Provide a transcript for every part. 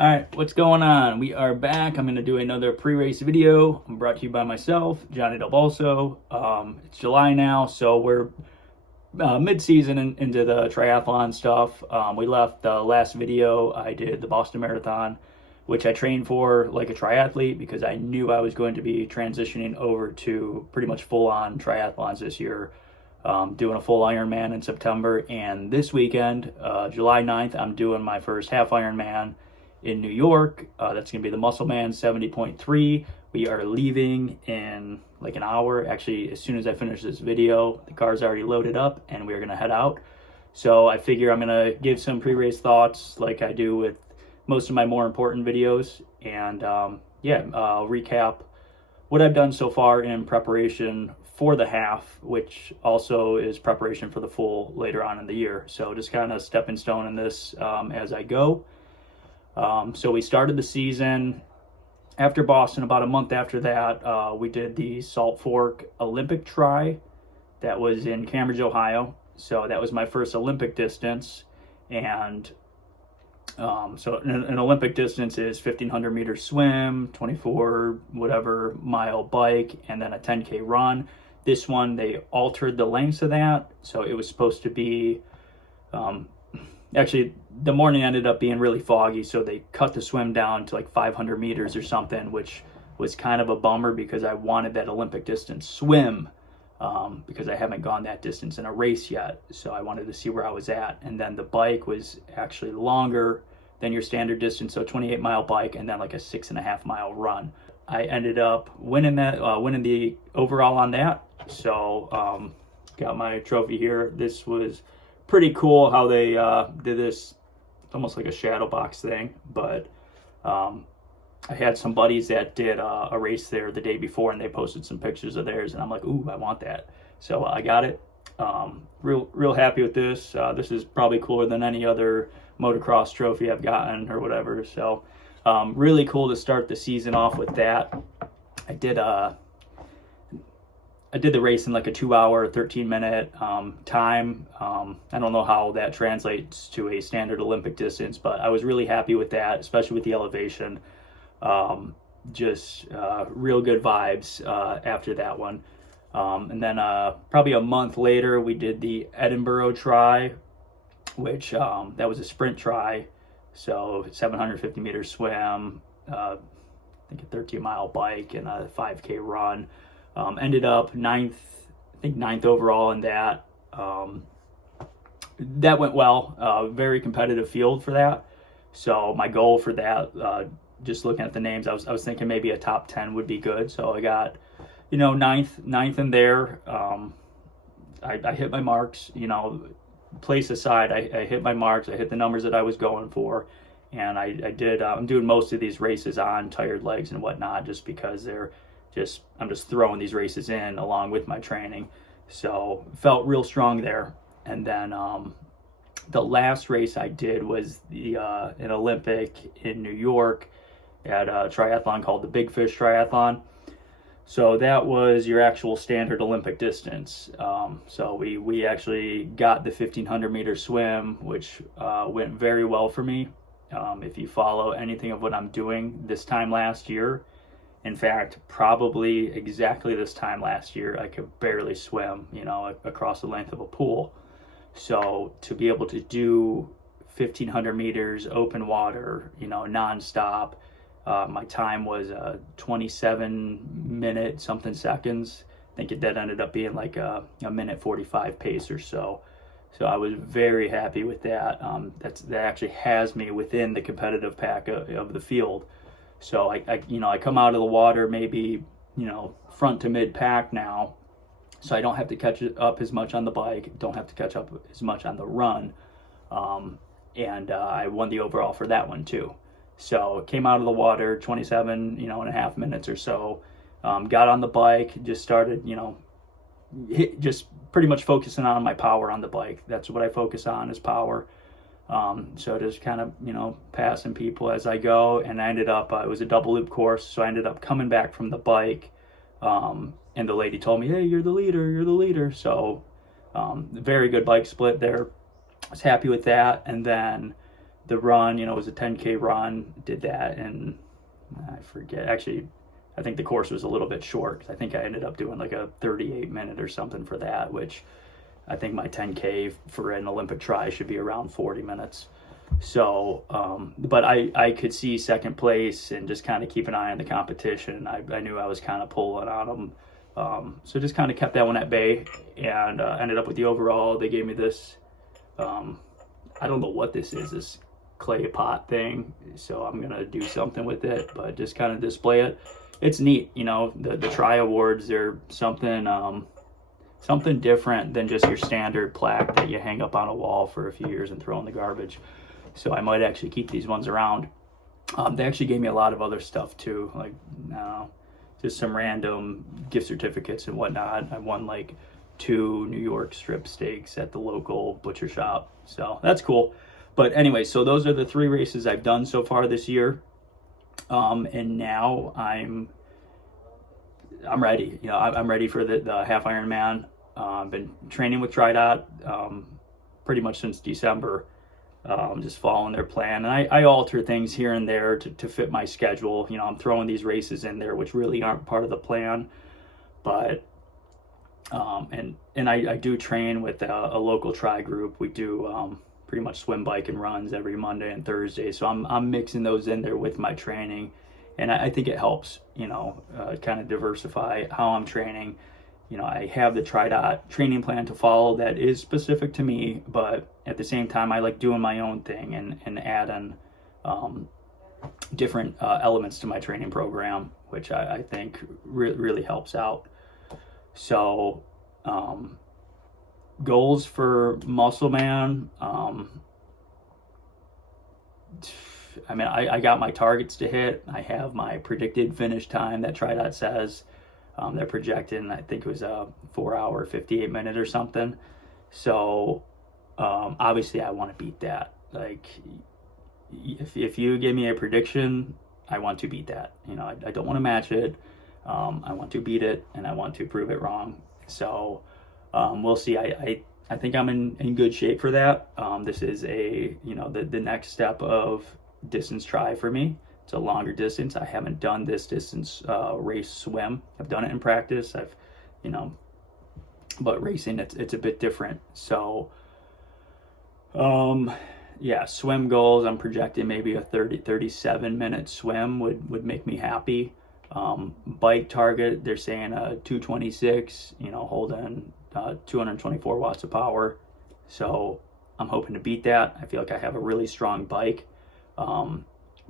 All right, what's going on? We are back. I'm going to do another pre-race video. I'm brought to you by myself, Johnny Del Bolso. It's July now, so we're mid-season into the triathlon stuff. We left the last video. I did the Boston Marathon, which I trained for like a triathlete because I knew I was going to be transitioning over to pretty much full-on triathlons this year. Doing a full Ironman in September, and this weekend, July 9th, I'm doing my first half Ironman in New York. That's going to be the Musselman 70.3. We are leaving in like an hour. Actually, as soon as I finish this video, the car's already loaded up and we're going to head out. So I figure I'm going to give some pre-race thoughts like I do with most of my more important videos. And I'll recap what I've done so far in preparation for the half, which also is preparation for the full later on in the year. So just kind of stepping stone in this as I go. So we started the season after Boston. About a month after that, we did the Salt Fork Olympic Tri. That was in Cambridge, Ohio. So that was my first Olympic distance. And so an Olympic distance is 1,500 meter swim, 24 whatever mile bike, and then a 10K run. This one, they altered the lengths of that. So it was supposed to be, actually, the morning ended up being really foggy, so they cut the swim down to like 500 meters or something, which was kind of a bummer because I wanted that Olympic distance swim because I haven't gone that distance in a race yet. So I wanted to see where I was at. And then the bike was actually longer than your standard distance, so 28-mile bike and then like a 6.5-mile run. I ended up winning the overall on that. So got my trophy here. This was pretty cool how they did this, almost like a shadow box thing, but I had some buddies that did a race there the day before and they posted some pictures of theirs and I'm like, ooh, I want that. So I got it. Real happy with this. This is probably cooler than any other motocross trophy I've gotten or whatever. So really cool to start the season off with that. I did the race in like a 2-hour, 13-minute time. I don't know how that translates to a standard Olympic distance, but I was really happy with that, especially with the elevation. Just real good vibes after that one. And then probably a month later, we did the Edinburgh Tri, which that was a sprint tri. So 750 meter swim, I think a 13-mile bike and a 5K run. Ended up ninth overall in that. That went well. Very competitive field for that. So my goal for that, just looking at the names, I was thinking maybe a top 10 would be good. So I got, ninth in there. I hit my marks, place aside, I hit my marks. I hit the numbers that I was going for. And I did, I'm doing most of these races on tired legs and whatnot, just because I'm just throwing these races in along with my training. So felt real strong there. And then the last race I did was an Olympic in New York at a triathlon called the Big Fish Triathlon. So that was your actual standard Olympic distance. So we actually got the 1,500 meter swim, which went very well for me. If you follow anything of what I'm doing this time last year, in fact, probably exactly this time last year, I could barely swim, across the length of a pool. So to be able to do 1,500 meters open water, nonstop, my time was 27 minute something seconds. I think that ended up being like a minute 45 pace or so. So I was very happy with that. That actually has me within the competitive pack of the field. So I come out of the water maybe, front to mid pack now. So I don't have to catch up as much on the bike, don't have to catch up as much on the run. And I won the overall for that one too. So came out of the water 27, and a half minutes or so. Got on the bike, just started, just pretty much focusing on my power on the bike. That's what I focus on, is power. So just kind of, passing people as I go. And I ended up, it was a double loop course. So I ended up coming back from the bike. And the lady told me, hey, you're the leader. So very good bike split there. I was happy with that. And then the run, it was a 10K run, did that, and I forget, actually, I think the course was a little bit short. I think I ended up doing like a 38-minute or something for that, which I think my 10K for an Olympic try should be around 40 minutes. So, but I could see second place and just kind of keep an eye on the competition. I knew I was kind of pulling on them. So just kind of kept that one at bay, and ended up with the overall. They gave me this, I don't know what this is, this clay pot thing. So I'm going to do something with it, but just kind of display it. It's neat, the Tri Awards, they're something different than just your standard plaque that you hang up on a wall for a few years and throw in the garbage. So I might actually keep these ones around. They actually gave me a lot of other stuff too, like just some random gift certificates and whatnot. I won like 2 New York strip steaks at the local butcher shop, so that's cool. But anyway, so those are the 3 races I've done so far this year. And now I'm ready. I'm ready for the half Ironman. I've been training with TriDot pretty much since December, just following their plan. And I alter things here and there to fit my schedule. I'm throwing these races in there which really aren't part of the plan, but and I do train with a local tri group. We do pretty much swim, bike, and runs every Monday and Thursday. So I'm mixing those in there with my training, and I think it helps, kind of diversify how I'm training. I have the TriDot training plan to follow that is specific to me, but at the same time, I like doing my own thing and adding different elements to my training program, which I think really helps out. So, goals for Musselman. I got my targets to hit. I have my predicted finish time that TriDot says. They're projecting, I think it was a 4-hour, 58-minute or something. So, obviously I want to beat that. Like, if you give me a prediction, I want to beat that. I don't want to match it. I want to beat it, and I want to prove it wrong. So, we'll see. I think I'm in good shape for that. This is the next step of distance try for me. It's a longer distance. I haven't done this distance race swim. I've done it in practice. But racing, it's a bit different. So, swim goals. I'm projecting maybe a 37-minute swim would make me happy. Bike target, they're saying a 226, holding 224 watts of power. So I'm hoping to beat that. I feel like I have a really strong bike.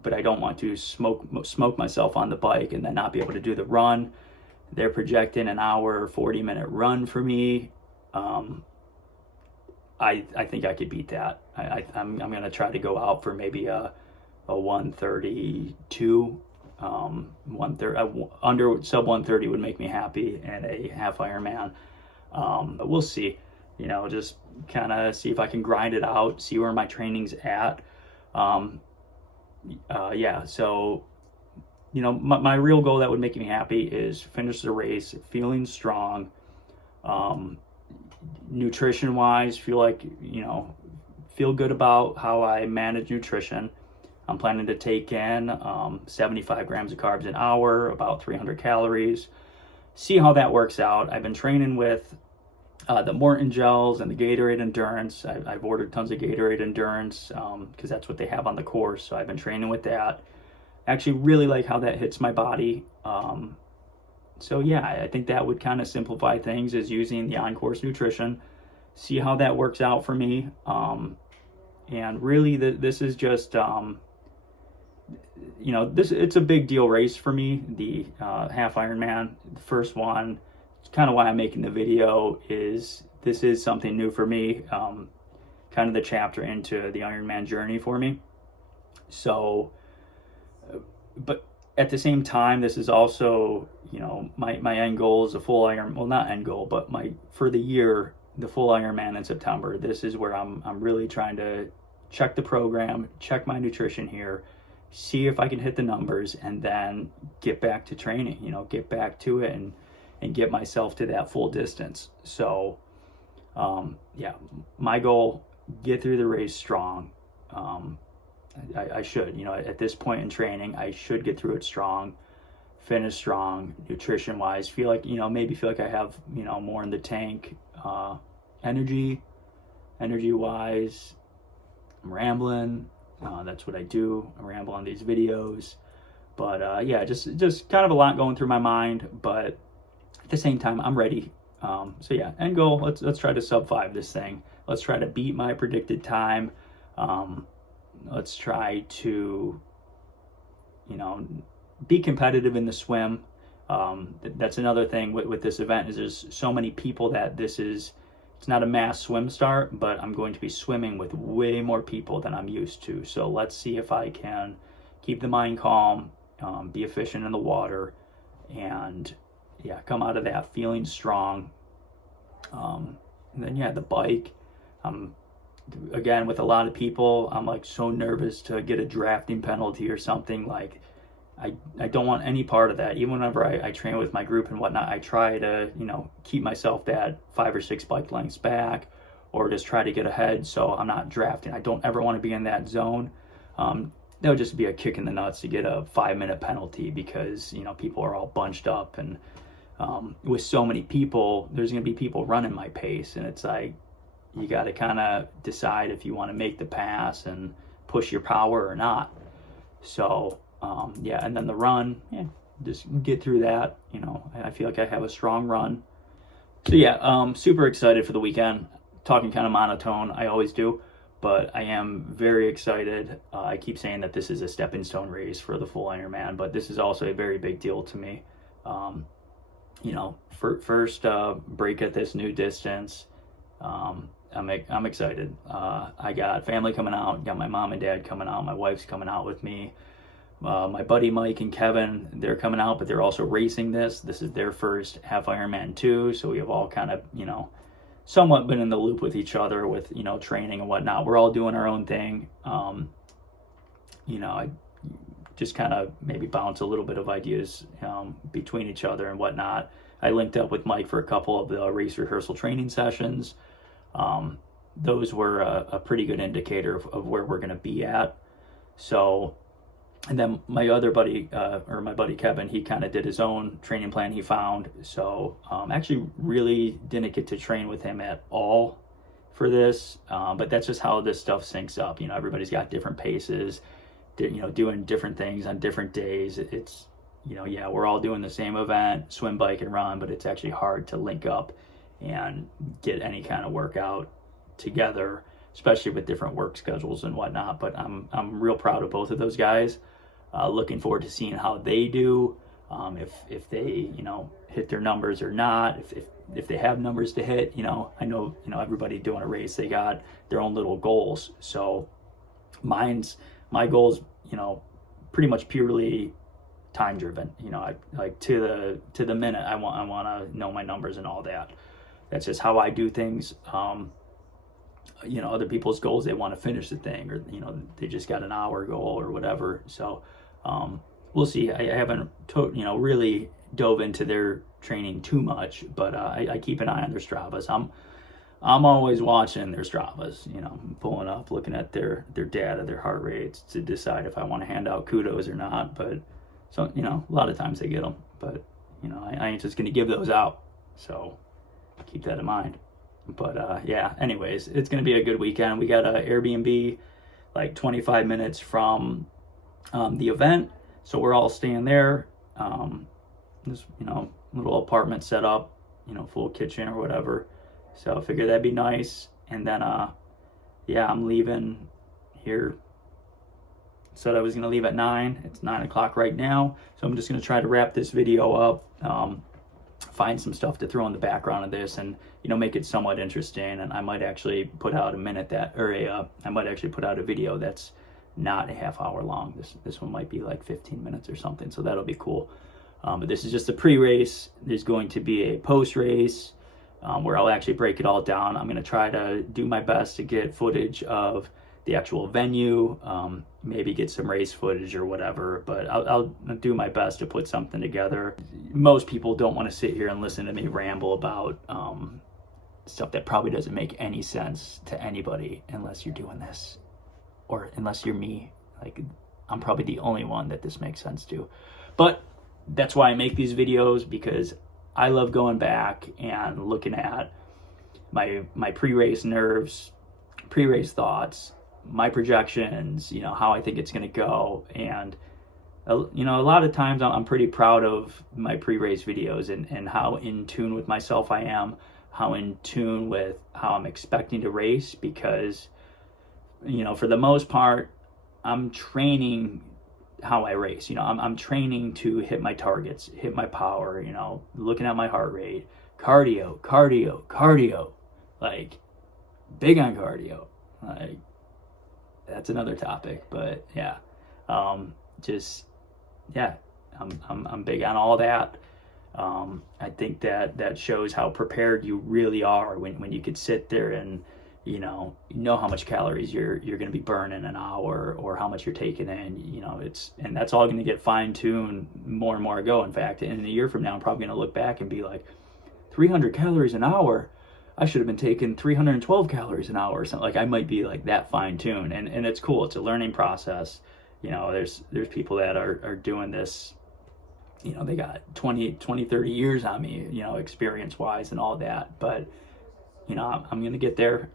But I don't want to smoke myself on the bike and then not be able to do the run. They're projecting an hour, 40-minute run for me. I think I could beat that. I'm going to try to go out for maybe a 132. Under sub 130 would make me happy, and a half Ironman. But we'll see. Just kind of see if I can grind it out, see where my training's at. So, my real goal that would make me happy is finish the race feeling strong, nutrition wise, feel good about how I manage nutrition. I'm planning to take in 75 grams of carbs an hour, about 300 calories, see how that works out. I've been training with the Morton gels and the Gatorade Endurance. I've ordered tons of Gatorade Endurance because that's what they have on the course. So I've been training with that. Actually really like how that hits my body. I think that would kind of simplify things, is using the on-course nutrition, see how that works out for me. And really this is just, it's a big deal race for me, the half Ironman, the first one. It's kind of why I'm making the video, is this is something new for me, kind of the chapter into the Ironman journey for me. So, but at the same time, this is also, my end goal is a full Iron, well, not end goal, but for the year, the full Ironman in September. This is where I'm really trying to check the program, check my nutrition here, see if I can hit the numbers, and then get back to training, get back to it and get myself to that full distance. So, my goal, get through the race strong, I should, at this point in training, I should get through it strong, finish strong, nutrition wise, feel like, maybe feel like I have, more in the tank, energy wise. I'm rambling. That's what I do. I ramble on these videos, but yeah, just kind of a lot going through my mind, but at the same time, I'm ready. So yeah, end goal, let's try to sub 5 this thing. Let's try to beat my predicted time. Let's try to, be competitive in the swim. That's another thing with this event, is there's so many people that it's not a mass swim start, but I'm going to be swimming with way more people than I'm used to. So let's see if I can keep the mind calm, be efficient in the water, and yeah, come out of that feeling strong. And then yeah, the bike, again, with a lot of people, I'm like so nervous to get a drafting penalty or something. Like I don't want any part of that. Even whenever I train with my group and whatnot, I try to, keep myself that 5 or 6 bike lengths back, or just try to get ahead so I'm not drafting. I don't ever want to be in that zone. That would just be a kick in the nuts to get a 5-minute penalty, because, people are all bunched up, and with so many people, there's going to be people running my pace, and it's like, you got to kind of decide if you want to make the pass and push your power or not. So yeah, and then the run, yeah, just get through that. I feel like I have a strong run. So yeah, super excited for the weekend. Talking kind of monotone, I always do, but I am very excited. I keep saying that this is a stepping stone race for the full Ironman, but this is also a very big deal to me. First break at this new distance. I'm excited. I got family coming out, got my mom and dad coming out, my wife's coming out with me. My buddy Mike and Kevin, they're coming out, but they're also racing this. This is their first half Ironman too, so we have all kind of, somewhat been in the loop with each other with, training and whatnot. We're all doing our own thing. I just kind of maybe bounce a little bit of ideas between each other and whatnot. I linked up with Mike for a couple of the race rehearsal training sessions. Those were a pretty good indicator of where we're going to be at. So, and then my other buddy, my buddy Kevin, he kind of did his own training plan he found. So actually really didn't get to train with him at all for this, but that's just how this stuff syncs up. Everybody's got different paces, doing different things on different days. It's, yeah, we're all doing the same event, swim, bike, and run, but it's actually hard to link up and get any kind of workout together, especially with different work schedules and whatnot. But I'm real proud of both of those guys. Looking forward to seeing how they do, if they hit their numbers or not, if they have numbers to hit. I know everybody doing a race, they got their own little goals. So my goals, pretty much purely time driven. I like to the minute. I want to know my numbers and all that. That's just how I do things. Other people's goals, they want to finish the thing, or they just got an hour goal or whatever. So we'll see. I haven't really dove into their training too much, but I keep an eye on their Stravas. I'm always watching their Stravas, pulling up, looking at their data, their heart rates, to decide if I want to hand out kudos or not. But so a lot of times they get them, but I ain't just gonna give those out. So keep that in mind. But yeah, anyways, it's gonna be a good weekend. We got an Airbnb like 25 minutes from the event, so we're all staying there. This little apartment set up, full kitchen or whatever. So I figured that'd be nice. And then yeah, I'm leaving here. Said I was gonna leave at 9. It's 9 o'clock right now, so I'm just gonna try to wrap this video up. Find some stuff to throw in the background of this, and make it somewhat interesting. And I might actually put out I might actually put out a video that's not a half hour long. This one might be like 15 minutes or something, so that'll be cool. But this is just a pre-race. There's going to be a post-race where I'll actually break it all down. I'm going to try to do my best to get footage of the actual venue, maybe get some race footage or whatever, but I'll do my best to put something together. Most people don't want to sit here and listen to me ramble about stuff that probably doesn't make any sense to anybody unless you're doing this, or unless you're me, Like, I'm probably the only one that this makes sense to. But that's why I make these videos, because I love going back and looking at my pre-race nerves, pre-race thoughts, my projections, you know, how I think it's going to go. And, you know, a lot of times I'm pretty proud of my pre-race videos and how in tune with myself I am, how in tune with how I'm expecting to race, because, you know, for the most part, I'm training how I race. You know, I'm training to hit my targets, hit my power, you know, looking at my heart rate, cardio, like big on cardio. Like, that's another topic, but yeah, just, yeah, I'm big on all that. I think that shows how prepared you really are when you could sit there and, you know how much calories you're going to be burning an hour, or how much you're taking in. You know, and that's all going to get fine-tuned more and more ago. In fact, in a year from now, I'm probably going to look back and be like, 300 calories an hour, I should have been taking 312 calories an hour or something. Like, I might be like that fine-tuned, and it's cool. It's a learning process. You know, there's people that are doing this, you know, they got 20, 30 years on me, you know, experience-wise and all that. But, you know, I'm going to get there.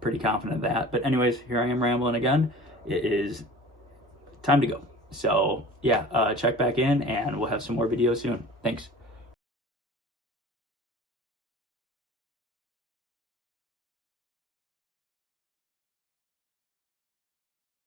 Pretty confident of that. But anyways, here I am rambling again. It is time to go. So yeah, check back in and we'll have some more videos soon. Thanks.